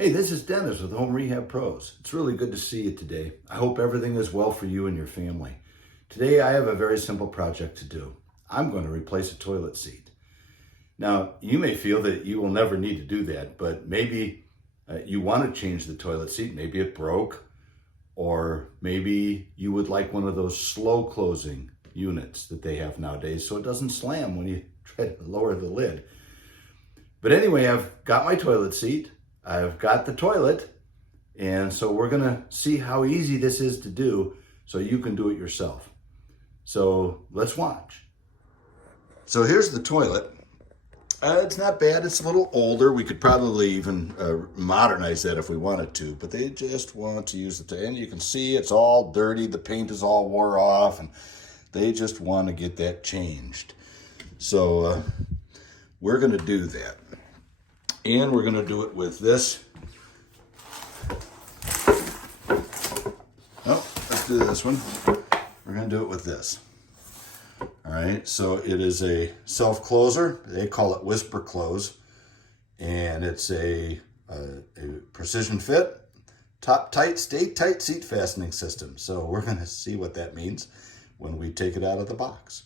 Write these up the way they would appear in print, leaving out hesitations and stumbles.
Hey, this is Dennis with Home Rehab Pros. It's really good to see you today. I hope everything is well for you and your family. Today I have a very simple project to do. I'm going to replace a toilet seat. Now, you may feel that you will never need to do that, but maybe you want to change the toilet seat. Maybe it broke, or maybe you would like one of those slow closing units that they have nowadays so it doesn't slam when you try to lower the lid. But anyway, I've got my toilet seat. I've got the toilet, and so we're gonna see how easy this is to do so you can do it yourself. So let's watch. So here's the toilet. It's not bad, it's a little older. We could probably even modernize that if we wanted to, but they just want to use the and you can see it's all dirty, the paint is all wore off, and they just want to get that changed. So we're gonna do that. And we're going to do it with this. Oh, let's do this one. We're going to do it with this. All right, so it is a self-closer. They call it whisper close. And it's a precision fit, top tight, stay tight seat fastening system. So we're going to see what that means when we take it out of the box.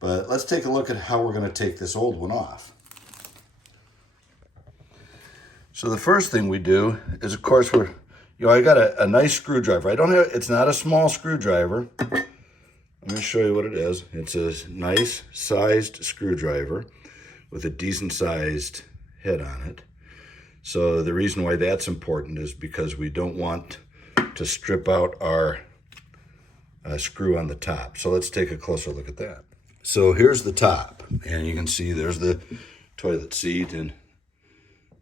But let's take a look at how we're going to take this old one off. So the first thing we do is, of course, I got a nice screwdriver. It's not a small screwdriver. Let me show you what it is. It's a nice sized screwdriver with a decent sized head on it. So the reason why that's important is because we don't want to strip out our screw on the top. So let's take a closer look at that. So here's the top, and you can see there's the toilet seat, and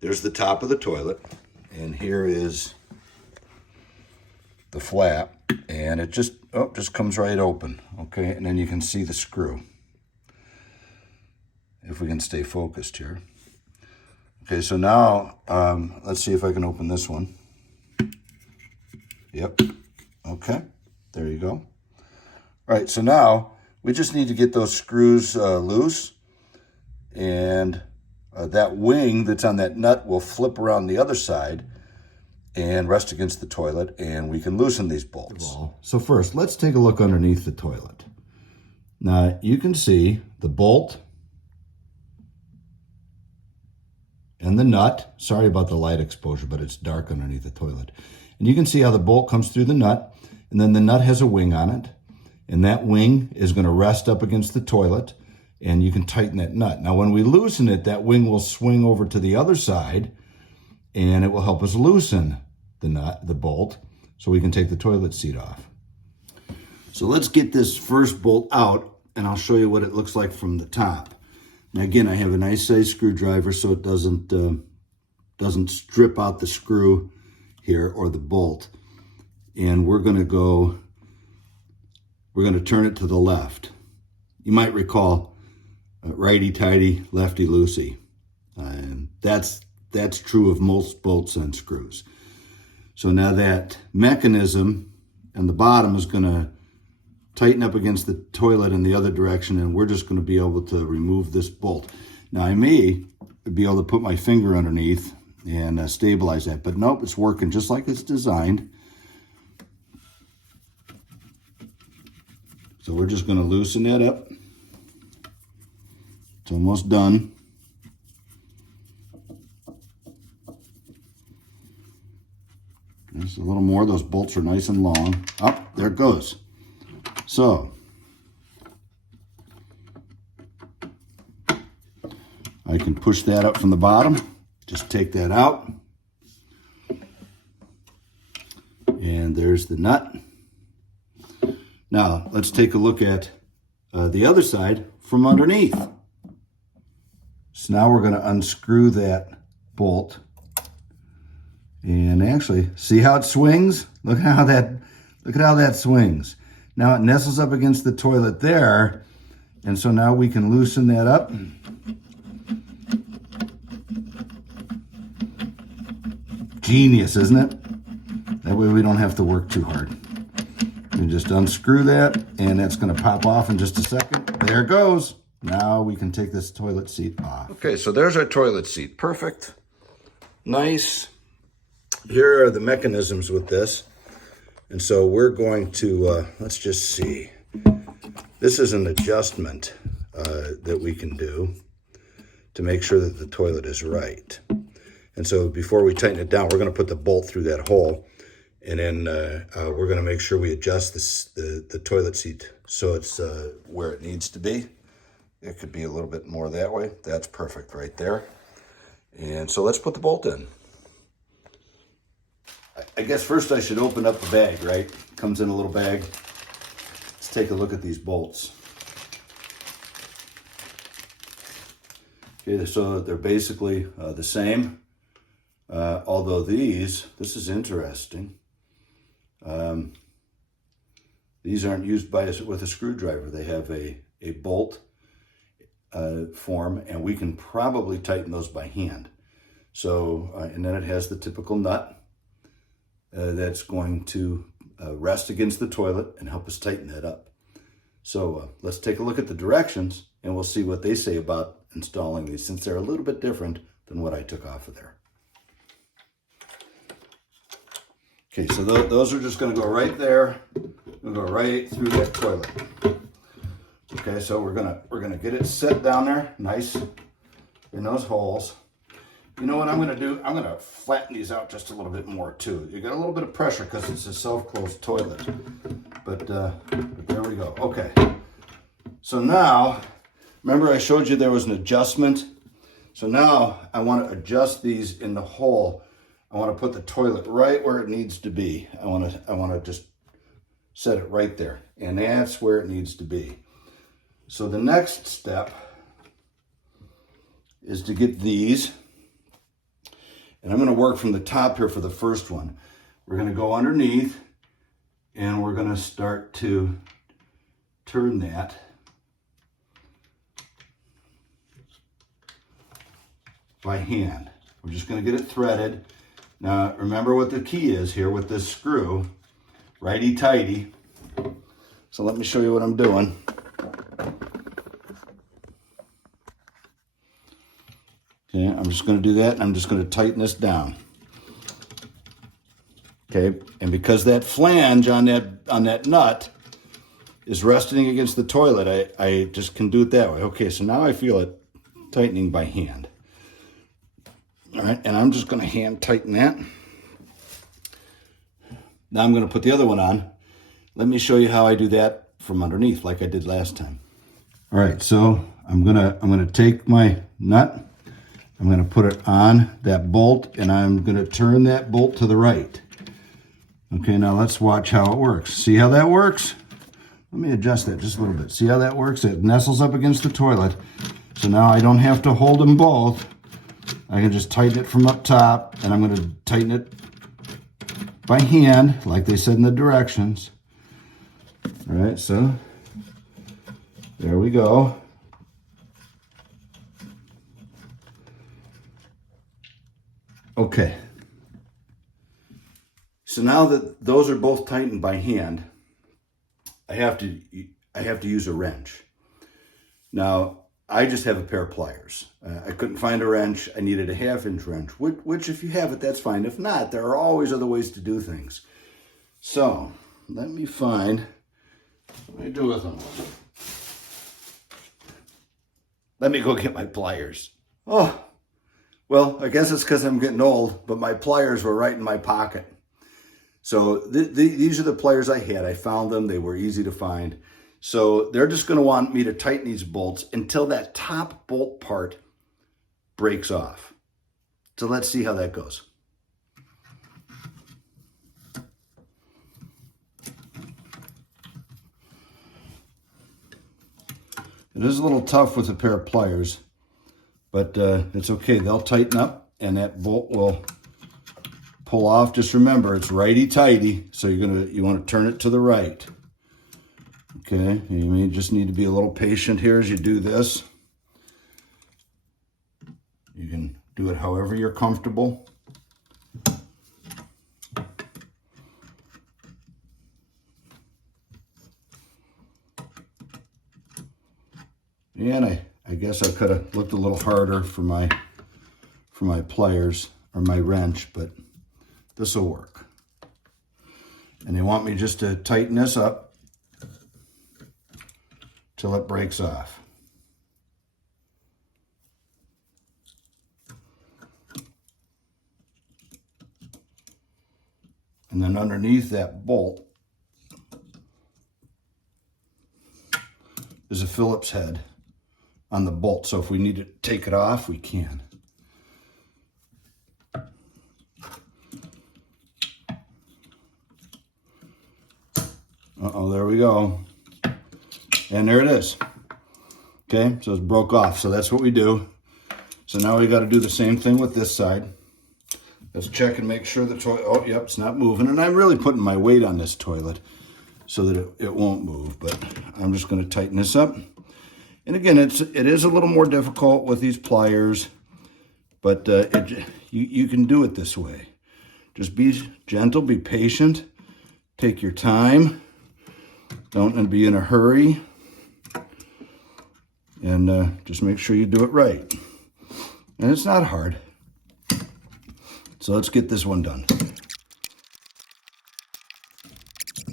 there's the top of the toilet, and here is the flap, and it just comes right open, okay? And then you can see the screw. If we can stay focused here. Okay, so now let's see if I can open this one. Yep, okay, there you go. All right, so now we just need to get those screws loose, and that wing that's on that nut will flip around the other side and rest against the toilet, and we can loosen these bolts. So first, let's take a look underneath the toilet. Now, you can see the bolt and the nut. Sorry about the light exposure, but it's dark underneath the toilet. And you can see how the bolt comes through the nut, and then the nut has a wing on it, and that wing is going to rest up against the toilet, and you can tighten that nut. Now, when we loosen it, that wing will swing over to the other side, and it will help us loosen the bolt, so we can take the toilet seat off. So let's get this first bolt out, and I'll show you what it looks like from the top. Now, again, I have a nice size screwdriver, so it doesn't strip out the screw here or the bolt. And we're going to turn it to the left. You might recall righty-tighty, lefty-loosey. That's true of most bolts and screws. So now that mechanism and the bottom is going to tighten up against the toilet in the other direction, and we're just going to be able to remove this bolt. Now, I may be able to put my finger underneath and stabilize that, but nope, it's working just like it's designed. So we're just going to loosen that up. It's almost done. Just a little more. Those bolts are nice and long. Oh, there it goes. So I can push that up from the bottom. Just take that out. And there's the nut. Now, let's take a look at the other side from underneath. So now we're going to unscrew that bolt. And actually, see how it swings? Look at how that swings. Now it nestles up against the toilet there. And so now we can loosen that up. Genius, isn't it? That way we don't have to work too hard. You just unscrew that, and that's going to pop off in just a second. There it goes. Now we can take this toilet seat off. Okay, so there's our toilet seat. Perfect, nice, here are the mechanisms with this. And so we're going to, let's just see. This is an adjustment that we can do to make sure that the toilet is right. And so before we tighten it down, we're going to put the bolt through that hole. And then we're going to make sure we adjust the toilet seat so it's where it needs to be. It could be a little bit more that way. That's perfect right there. And so let's put the bolt in. I guess first I should open up the bag, right? Comes in a little bag. Let's take a look at these bolts. Okay, so they're basically the same. Although this is interesting. These aren't used with a screwdriver. They have a bolt form, and we can probably tighten those by hand. So, and then it has the typical nut that's going to rest against the toilet and help us tighten that up. So let's take a look at the directions, and we'll see what they say about installing these, since they're a little bit different than what I took off of there. Okay, so those are just going to go right there. We'll go right through that toilet. Okay, so we're gonna get it set down there, nice in those holes. You know what I'm gonna do? I'm gonna flatten these out just a little bit more too. You got a little bit of pressure because it's a self-closed toilet, but there we go. Okay, so now, remember I showed you there was an adjustment. So now I want to adjust these in the hole. I want to put the toilet right where it needs to be. I want to just set it right there, and that's where it needs to be. So the next step is to get these, and I'm going to work from the top here for the first one. We're going to go underneath, and we're going to start to turn that. By hand. We're just going to get it threaded. Now remember what the key is here with this screw, righty-tighty. So let me show you what I'm doing. Okay, I'm just going to do that, and I'm just going to tighten this down. Okay, and because that flange on that nut is resting against the toilet, I just can do it that way. Okay, so now I feel it tightening by hand. All right, and I'm just going to hand tighten that. Now I'm going to put the other one on. Let me show you how I do that from underneath, like I did last time. All right, so I'm gonna take my nut. I'm going to put it on that bolt, and I'm going to turn that bolt to the right. Okay, now let's watch how it works. See how that works? Let me adjust that just a little bit. See how that works? It nestles up against the toilet. So now I don't have to hold them both. I can just tighten it from up top, and I'm going to tighten it by hand, like they said in the directions. All right, so there we go. Okay. So now that those are both tightened by hand, I have to use a wrench. Now, I just have a pair of pliers. I couldn't find a wrench. I needed a 1/2-inch wrench, which if you have it, that's fine. If not, there are always other ways to do things. So let me find, what do I do with them? Let me go get my pliers. Oh, well, I guess it's because I'm getting old, but my pliers were right in my pocket. So these are the pliers I had. I found them. They were easy to find. So they're just going to want me to tighten these bolts until that top bolt part breaks off. So let's see how that goes. It is a little tough with a pair of pliers, but it's okay. They'll tighten up, and that bolt will pull off. Just remember, it's righty-tighty, so you want to turn it to the right. Okay, you may just need to be a little patient here as you do this. You can do it however you're comfortable. And I guess I could have looked a little harder for my pliers or my wrench, but this will work. And they want me just to tighten this up till it breaks off. And then underneath that bolt is a Phillips head on the bolt. So if we need to take it off, we can. Uh-oh, there we go. And there it is. Okay, so it's broke off. So that's what we do. So now we got to do the same thing with this side. Let's check and make sure the toilet, oh, yep, it's not moving. And I'm really putting my weight on this toilet so that it won't move. But I'm just going to tighten this up. And again, it is a little more difficult with these pliers, but you can do it this way. Just be gentle, be patient, take your time. Don't be in a hurry. And just make sure you do it right. And it's not hard. So let's get this one done.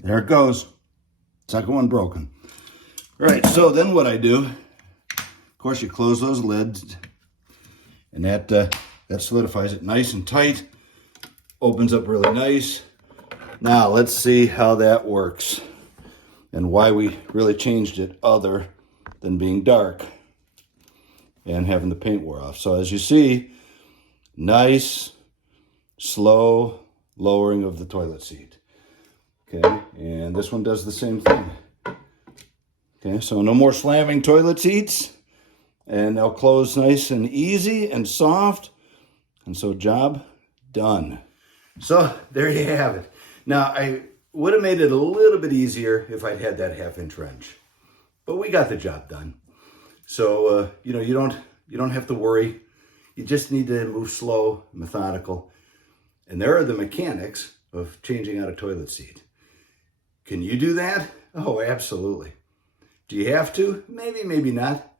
There it goes. Second one broken. All right, so then what I do, of course, you close those lids, and that solidifies it nice and tight. Opens up really nice. Now let's see how that works and why we really changed it other than being dark and having the paint wear off. So as you see, nice, slow lowering of the toilet seat. Okay, and this one does the same thing. Okay, so no more slamming toilet seats, and they'll close nice and easy and soft. And so job done. So there you have it. Now I would have made it a little bit easier if I'd had that 1/2-inch wrench, but we got the job done. So you don't have to worry. You just need to move slow, methodical. And there are the mechanics of changing out a toilet seat. Can you do that? Oh, absolutely. Do you have to? Maybe, maybe not.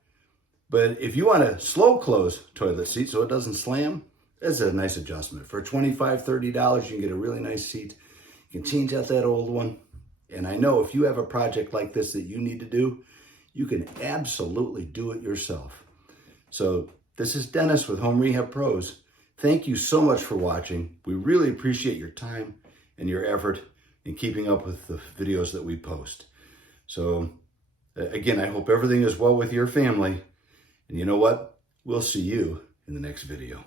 But if you want a slow close toilet seat so it doesn't slam, that's a nice adjustment. For $25, $30, you can get a really nice seat. You can change out that old one. And I know if you have a project like this that you need to do, you can absolutely do it yourself. So this is Dennis with Home Rehab Pros. Thank you so much for watching. We really appreciate your time and your effort in keeping up with the videos that we post. So again, I hope everything is well with your family. And you know what? We'll see you in the next video.